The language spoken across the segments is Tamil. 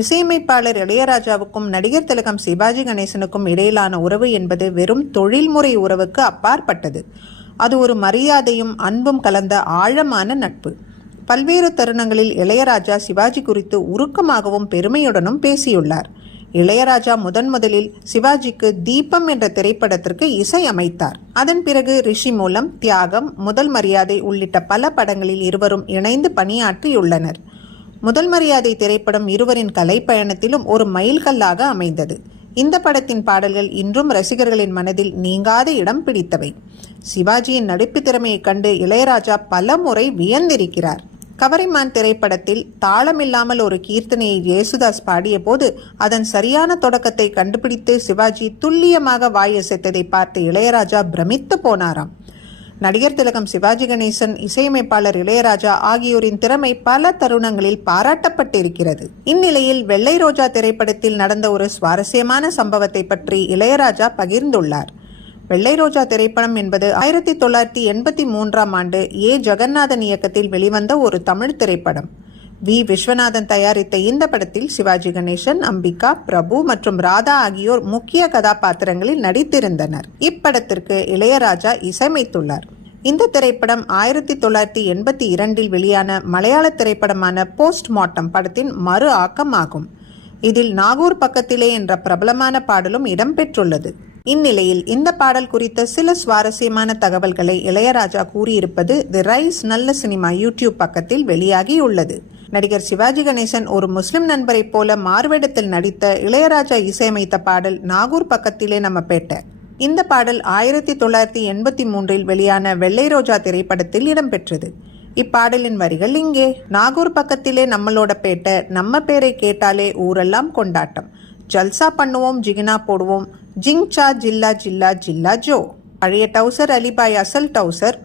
இசையமைப்பாளர் இளையராஜாவுக்கும் நடிகர் திலகம் சிவாஜி கணேசனுக்கும் இடையிலான உறவு என்பது வெறும் தொழில்முறை உறவுக்கு அப்பாற்பட்டது. அது ஒரு மரியாதையும் அன்பும் கலந்த ஆழமான நட்பு. பல்வேறு தருணங்களில் இளையராஜா சிவாஜி குறித்து உருக்கமாகவும் பெருமையுடனும் பேசியுள்ளார். இளையராஜா முதலில் சிவாஜிக்கு தீபம் என்ற திரைப்படத்திற்கு இசை அமைத்தார். அதன் பிறகு ரிஷி மூலம், தியாகம், முதல் மரியாதை உள்ளிட்ட பல படங்களில் இருவரும் இணைந்து பணியாற்றியுள்ளனர். முதல் மரியாதை திரைப்படம் இருவரின் கலைப்பயணத்திலும் ஒரு மைல்கல்லாக அமைந்தது. இந்த படத்தின் பாடல்கள் இன்றும் ரசிகர்களின் மனதில் நீங்காத இடம் பிடித்தவை. சிவாஜியின் நடிப்பு திறமையைக் கண்டு இளையராஜா பல முறை வியந்திருக்கிறார். கவரிமான் திரைப்படத்தில் தாளமில்லாமல் ஒரு கீர்த்தனையை ஜேசுதாஸ் பாடிய போது அதன் சரியான தொடக்கத்தை கண்டுபிடித்து சிவாஜி துல்லியமாக வாயசைத்ததை பார்த்து இளையராஜா பிரமித்து போனாராம். நடிகர் திலகம் சிவாஜி கணேசன், இசையமைப்பாளர் இளையராஜா ஆகியோரின் திறமை பல தருணங்களில் பாராட்டப்பட்டிருக்கிறது. இந்நிலையில் வெள்ளை ரோஜா திரைப்படத்தில் நடந்த ஒரு சுவாரஸ்யமான சம்பவத்தை பற்றி இளையராஜா பகிர்ந்துள்ளார். வெள்ளை ரோஜா திரைப்படம் என்பது 1983ஆம் ஆண்டு ஏ. ஜெகநாதன் இயக்கத்தில் வெளிவந்த ஒரு தமிழ் திரைப்படம். வி. விஸ்வநாதன் தயாரித்த இந்த படத்தில் சிவாஜி கணேசன், அம்பிகா, பிரபு மற்றும் ராதா ஆகியோர் முக்கிய கதாபாத்திரங்களில் நடித்திருந்தனர். இப்படத்திற்கு இளையராஜா இசையமைத்துள்ளார். இந்த திரைப்படம் 1982இல் வெளியான மலையாள திரைப்படமான போஸ்ட்மார்ட்டம் படத்தின் மறு ஆக்கம் ஆகும். இதில் நாகூர் பக்கத்திலே என்ற பிரபலமான பாடலும் இடம்பெற்றுள்ளது. இந்நிலையில் இந்த பாடல் குறித்த சில சுவாரஸ்யமான தகவல்களை இளையராஜா கூறியிருப்பது தி ரைஸ் நல்ல சினிமா யூடியூப் பக்கத்தில் வெளியாகியுள்ளது. நடிகர் சிவாஜி கணேசன் ஒரு முஸ்லிம் நண்பரை போல மாறுவேடத்தில் நடித்த இளையராஜா இசையமைத்த பாடல் நாகூர் பக்கத்திலே நம்ம பேட்டை. இந்த பாடல் 1983இல் வெளியான வெள்ளை ரோஜா திரைப்படத்தில் இடம்பெற்றது. இப்பாடலின் வரிகள் இங்கே: நாகூர் பக்கத்திலே நம்மளோட பேட்டை, நம்ம பேரை கேட்டாலே ஊரெல்லாம் கொண்டாட்டம், ஜல்சா பண்ணுவோம், ஜிகினா போடுவோம், ஜிங்சா ஜில்லா ஜில்லா ஜில்லா ஜோ. பழைய டவுசர் அலிபாய் அசல் டவுசர்,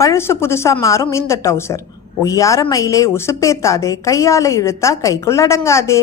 பழசு புதுசா மாறும் இந்த டவுசர், ஒய்யார மயிலே உசுப்பேத்தாதே, கையால இழுத்தா கைக்குள்ளடங்காதே.